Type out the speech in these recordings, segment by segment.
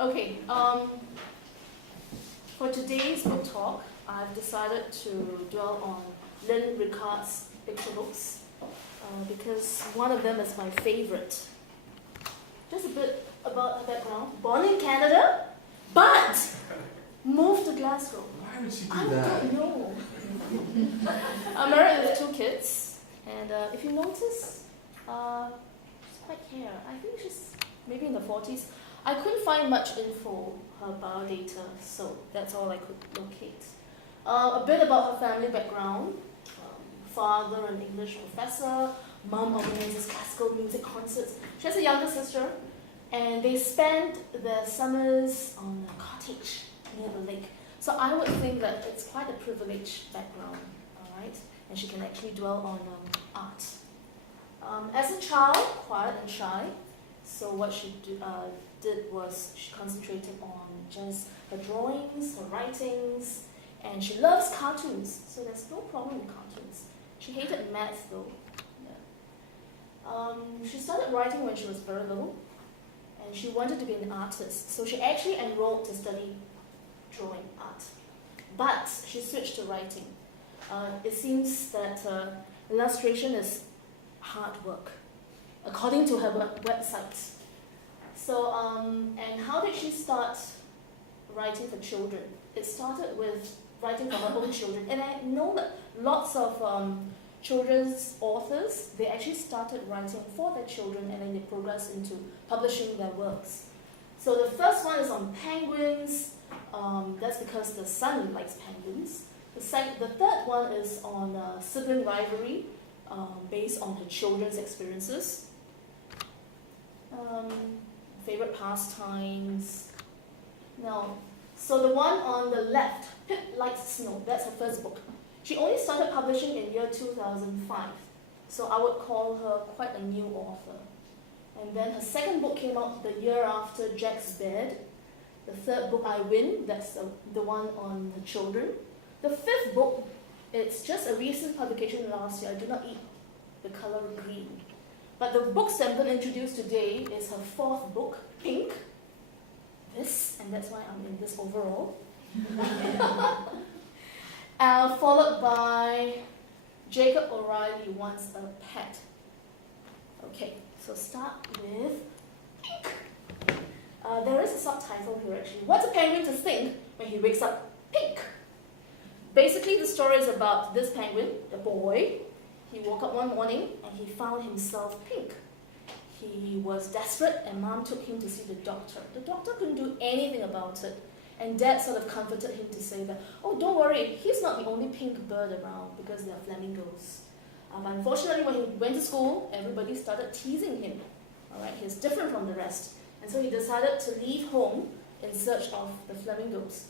Okay, for today's book talk, I've decided to dwell on Lynn Ricard's picture books because one of them is my favorite. Just a bit about her background. Born in Canada, but moved to Glasgow. Why would she do I that? don't know. I'm married with 2 kids, and if you notice, she's quite hair. I think she's maybe in the 40s. I couldn't find much info, her bio data, so that's all I could locate. A bit about her family background. Father, an English professor. Mom organizes classical music concerts. She has a younger sister, and they spend their summers on a cottage near the lake. So I would think that it's quite a privileged background, all right? And she can actually dwell on art. As a child, quiet and shy, so what she did was she concentrated on just her drawings, her writings, and she loves cartoons, so there's no problem with cartoons. She hated math though. Yeah. She started writing when she was very little, and she wanted to be an artist, so she actually enrolled to study drawing art. But she switched to writing. It seems that illustration is hard work, according to her website. So, and how did she start writing for children? It started with writing for her own children. And I know that lots of children's authors, they actually started writing for their children and then they progressed into publishing their works. So the first one is on penguins. That's because the son likes penguins. The third one is on sibling rivalry, based on her children's experiences. Favorite pastimes. Now, so the one on the left, Pip Likes Snow, that's her first book. She only started publishing in year 2005, so I would call her quite a new author. And then her second book came out the year after Jack's Bed. The third book, I Win, that's the one on the children. The fifth book, it's just a recent publication last year. I do not eat the color green. But the books that I'm going to introduce today is her fourth book, Pink. This, and that's why I'm in this overall. Followed by Jacob O'Reilly Wants a Pet. Okay, so start with Pink. There is a subtitle here actually. What's a penguin to think when he wakes up pink? Basically, the story is about this penguin, the boy. He woke up one morning and he found himself pink. He was desperate and Mom took him to see the doctor. The doctor couldn't do anything about it. And Dad sort of comforted him to say that, oh, don't worry, he's not the only pink bird around because there are flamingos. But unfortunately, when he went to school, everybody started teasing him. All right, he's different from the rest. And so he decided to leave home in search of the flamingos.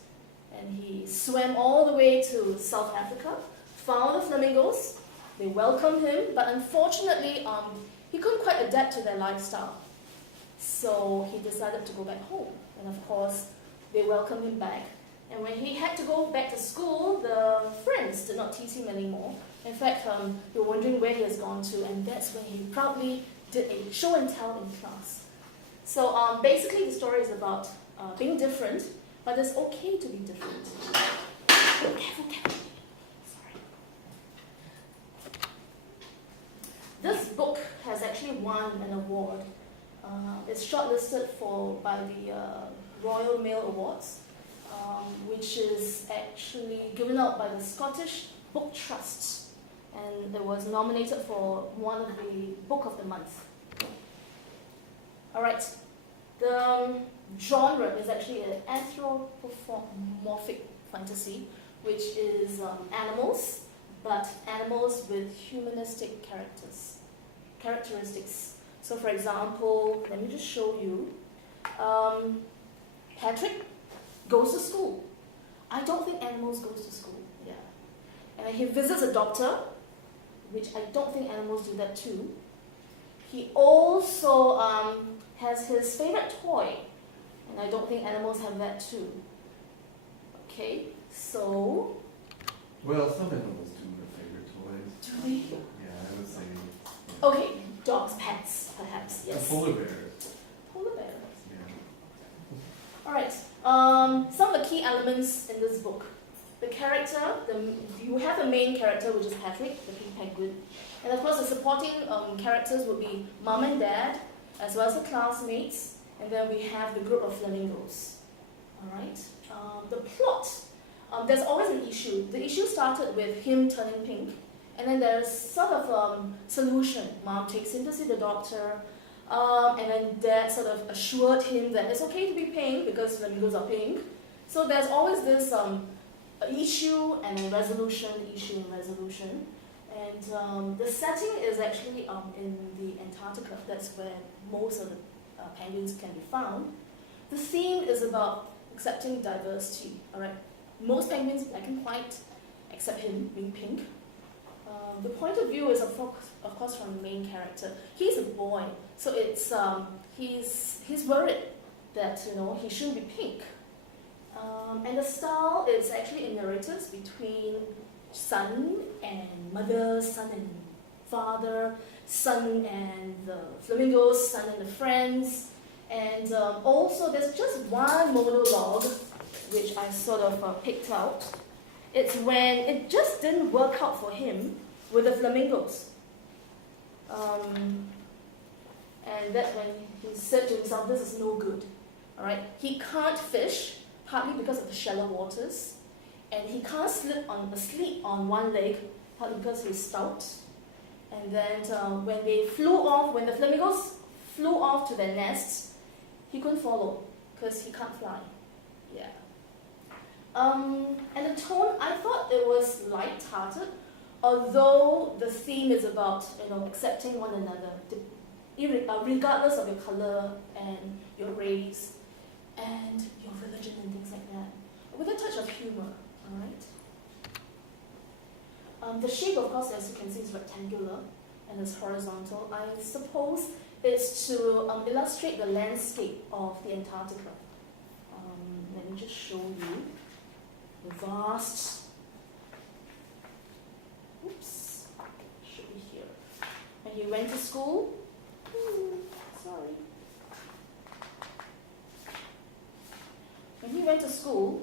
And he swam all the way to South Africa, found the flamingos. They welcomed him, but unfortunately, he couldn't quite adapt to their lifestyle. So he decided to go back home. And of course, they welcomed him back. And when he had to go back to school, the friends did not tease him anymore. In fact, they were wondering where he has gone to, and that's when he proudly did a show and tell in class. So basically, the story is about being different, but it's okay to be different. Oh, careful. Sorry. This book has actually won an award. It's shortlisted by the Royal Mail Awards, which is actually given out by the Scottish Book Trust, and it was nominated for one of the Book of the Month. All right, the genre is actually an anthropomorphic fantasy, which is animals, but animals with humanistic characteristics. So for example, let me just show you. Patrick goes to school. I don't think animals go to school, yeah. And he visits a doctor, which I don't think animals do that too. He also has his favorite toy, and I don't think animals have that too. Okay, so... Well, some animals do have favorite toys. Do they? Yeah, I would say. Yeah. Okay, dogs, pets, perhaps, yes. The polar bears. Polar bears. Yeah. Alright, some of the key elements in this book. The character, you have a main character, which is Patrick, the pink penguin. And of course, the supporting characters would be mom and dad, as well as the classmates. And then we have the group of flamingos. Alright, the plot. There's always an issue. The issue started with him turning pink. And then there's sort of solution. Mom takes him to see the doctor. And then dad sort of assured him that it's okay to be pink because flamingos are pink. So there's always this issue and then resolution, issue and resolution. And the setting is actually in the Antarctica. That's where most of the penguins can be found. The theme is about accepting diversity. Alright, most penguins black and white, except him being pink. The point of view is of course from the main character. He's a boy, so it's he's worried that he shouldn't be pink. And the style is actually a narrative between son and mother, son and father, son and the flamingos, son and the friends. And also there's just one monologue which I sort of picked out. It's when it just didn't work out for him with the flamingos. And that's when he said to himself, this is no good. Alright, he can't fish, partly because of the shallow waters, and he can't sleep on one leg, partly because he's stout. And then when the flamingos flew off to their nests, he couldn't follow because he can't fly. Yeah. And the tone, I thought it was light-hearted, although the theme is about accepting one another, regardless of your color and your race and your religion and things like that, with a touch of humor. All right. The shape, of course, as you can see, is rectangular and is horizontal. I suppose it's to illustrate the landscape of the Antarctica. Let me just show you the vast. Oops, should be here. When he went to school. Sorry. When he went to school,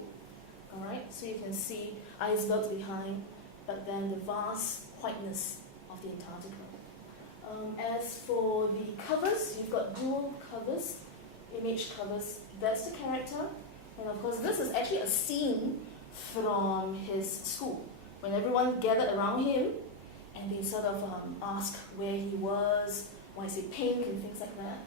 all right, so you can see icebergs behind, but then the vast whiteness of the Antarctica. As for the covers, you've got dual covers, image covers. That's the character, and of course, this is actually a scene from his school when everyone gathered around him, and they sort of ask where he was, why is he pink, and things like that.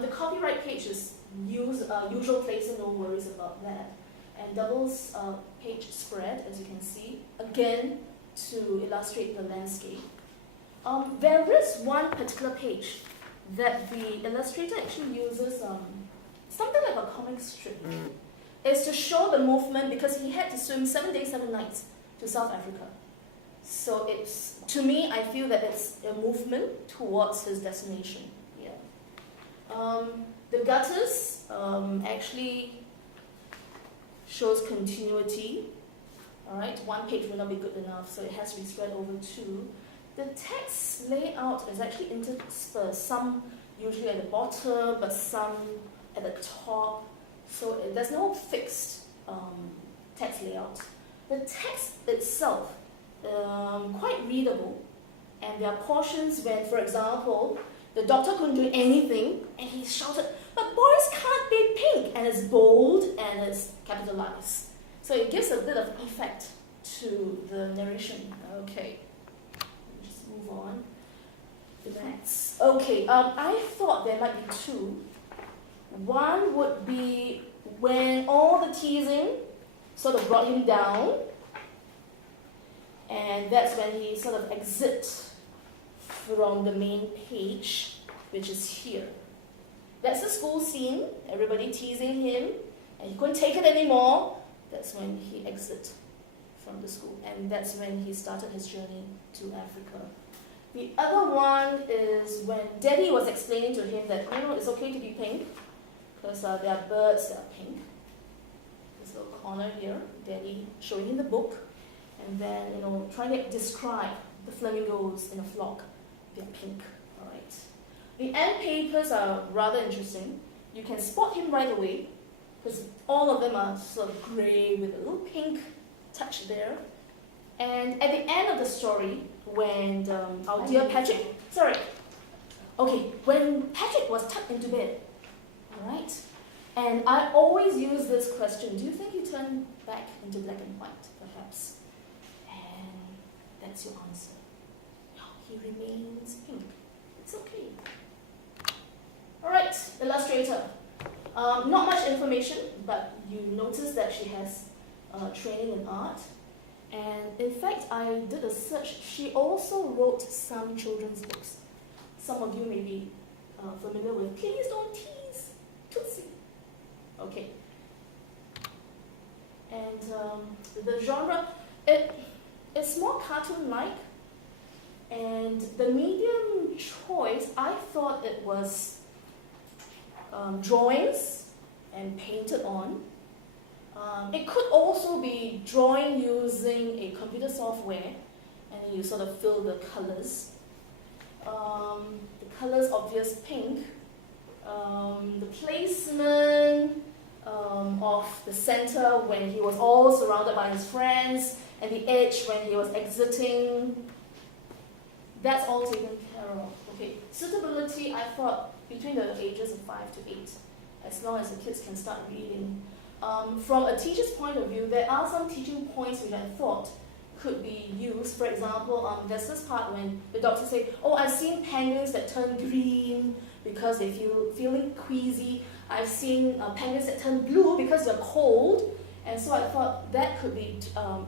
The copyright page is usual place, so no worries about that. And doubles page spread, as you can see, again to illustrate the landscape. There is one particular page that the illustrator actually uses something like a comic strip. It's to show the movement because he had to swim 7 days, 7 nights to South Africa. So it's, to me, I feel that it's a movement towards his destination. Yeah. The gutters actually shows continuity. All right, one page will not be good enough, so it has to be spread over 2. The text layout is actually interspersed, some usually at the bottom, but some at the top. So there's no fixed text layout. The text itself, quite readable, and there are portions when, for example, the doctor couldn't do anything, and he shouted, "But boys can't be pink," and it's bold and it's capitalized. So it gives a bit of effect to the narration. Okay, just move on. The next. Okay, I thought there might be 2. One would be when all the teasing sort of brought him down, and that's when he sort of exits from the main page, which is here. That's the school scene, everybody teasing him, and he couldn't take it anymore. That's when he exits from the school, and that's when he started his journey to Africa. The other one is when Daddy was explaining to him that, it's okay to be pink, because there are birds that are pink. This little corner here, Daddy showing him the book, and then, trying to describe the flamingos in a flock. They're pink, all right. The end papers are rather interesting. You can spot him right away. because all of them are sort of grey with a little pink touch there. And at the end of the story, when our dear Patrick, when Patrick was tucked into bed, all right, and I always use this question, do you think he turned back into black and white, perhaps? And that's your answer. No, he remains pink. It's okay. All right, illustrator. Not much information, but you notice that she has training in art. And in fact, I did a search. She also wrote some children's books. Some of you may be familiar with Please Don't Tease Tootsie. Okay. And the genre, it's more cartoon-like. And the medium choice, I thought it was drawings and painted on. It could also be drawing using a computer software, and then you sort of fill the colors. The colors, obvious pink. The placement of the center when he was all surrounded by his friends, and the edge when he was exiting. That's all taken care of. Okay, suitability, I thought between the ages of 5 to 8, as long as the kids can start reading. From a teacher's point of view, there are some teaching points which I thought could be used. For example, there's this part when the doctor say, "Oh, I've seen penguins that turn green because they feeling queasy. I've seen penguins that turn blue because they're cold." And so I thought that could be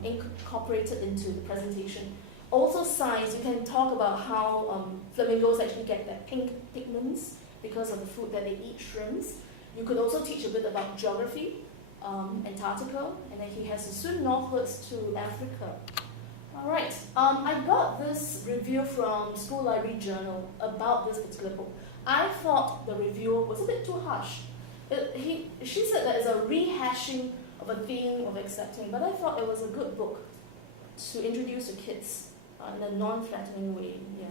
incorporated into the presentation. Also science, you can talk about how flamingos actually get their pink pigments because of the food that they eat, shrimps. You could also teach a bit about geography, Antarctica, and then he has to swim northwards to Africa. All right, I got this review from School Library Journal about this particular book. I thought the review was a bit too harsh. She said that it's a rehashing of a theme of accepting, but I thought it was a good book to introduce to kids in a non-threatening way. Yeah.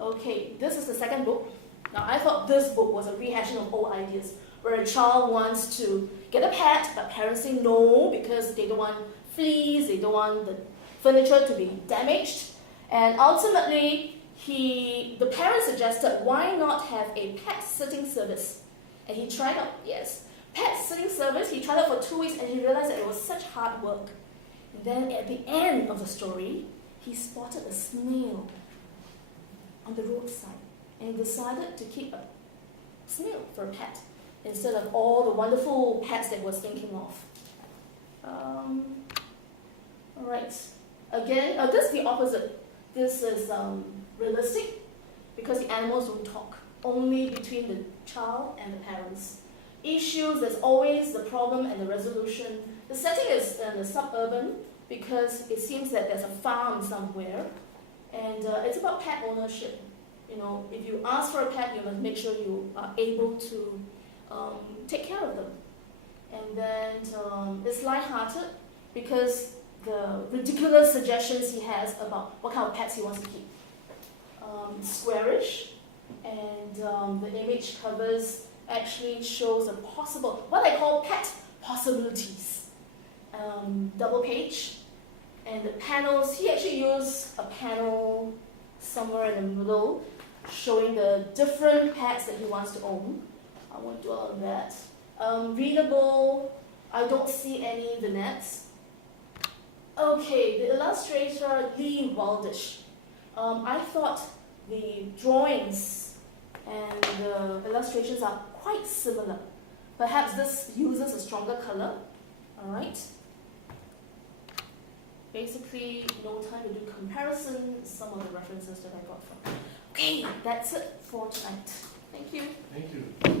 Okay, this is the second book. Now, I thought this book was a rehashing of old ideas, where a child wants to get a pet, but parents say no because they don't want fleas, they don't want the furniture to be damaged. And ultimately, the parents suggested, why not have a pet sitting service? And he tried out, yes, pet sitting service. He tried out for 2 weeks and he realized that it was such hard work. And then at the end of the story, he spotted a snail on the roadside. And he decided to keep a snail for a pet instead of all the wonderful pets that he was thinking of. All right. Again, this is the opposite. This is realistic because the animals don't talk, only between the child and the parents. Issues, there's always the problem and the resolution. The setting is in the suburban because it seems that there's a farm somewhere, and it's about pet ownership. You know, if you ask for a pet, you must make sure you are able to take care of them. And then it's lighthearted because the ridiculous suggestions he has about what kind of pets he wants to keep. Squarish, and the image covers actually shows a possible, what I call pet possibilities. Double page, and the panels, he actually used a panel somewhere in the middle showing the different pets that he wants to own. I won't do all of that. Readable, I don't see any vignettes. Okay, the illustrator Lee Waldish. I thought the drawings and the illustrations are quite similar. Perhaps this uses a stronger color. All right. Basically, no time to do comparison. Some of the references that I got from. Okay, that's it for tonight. Thank you. Thank you.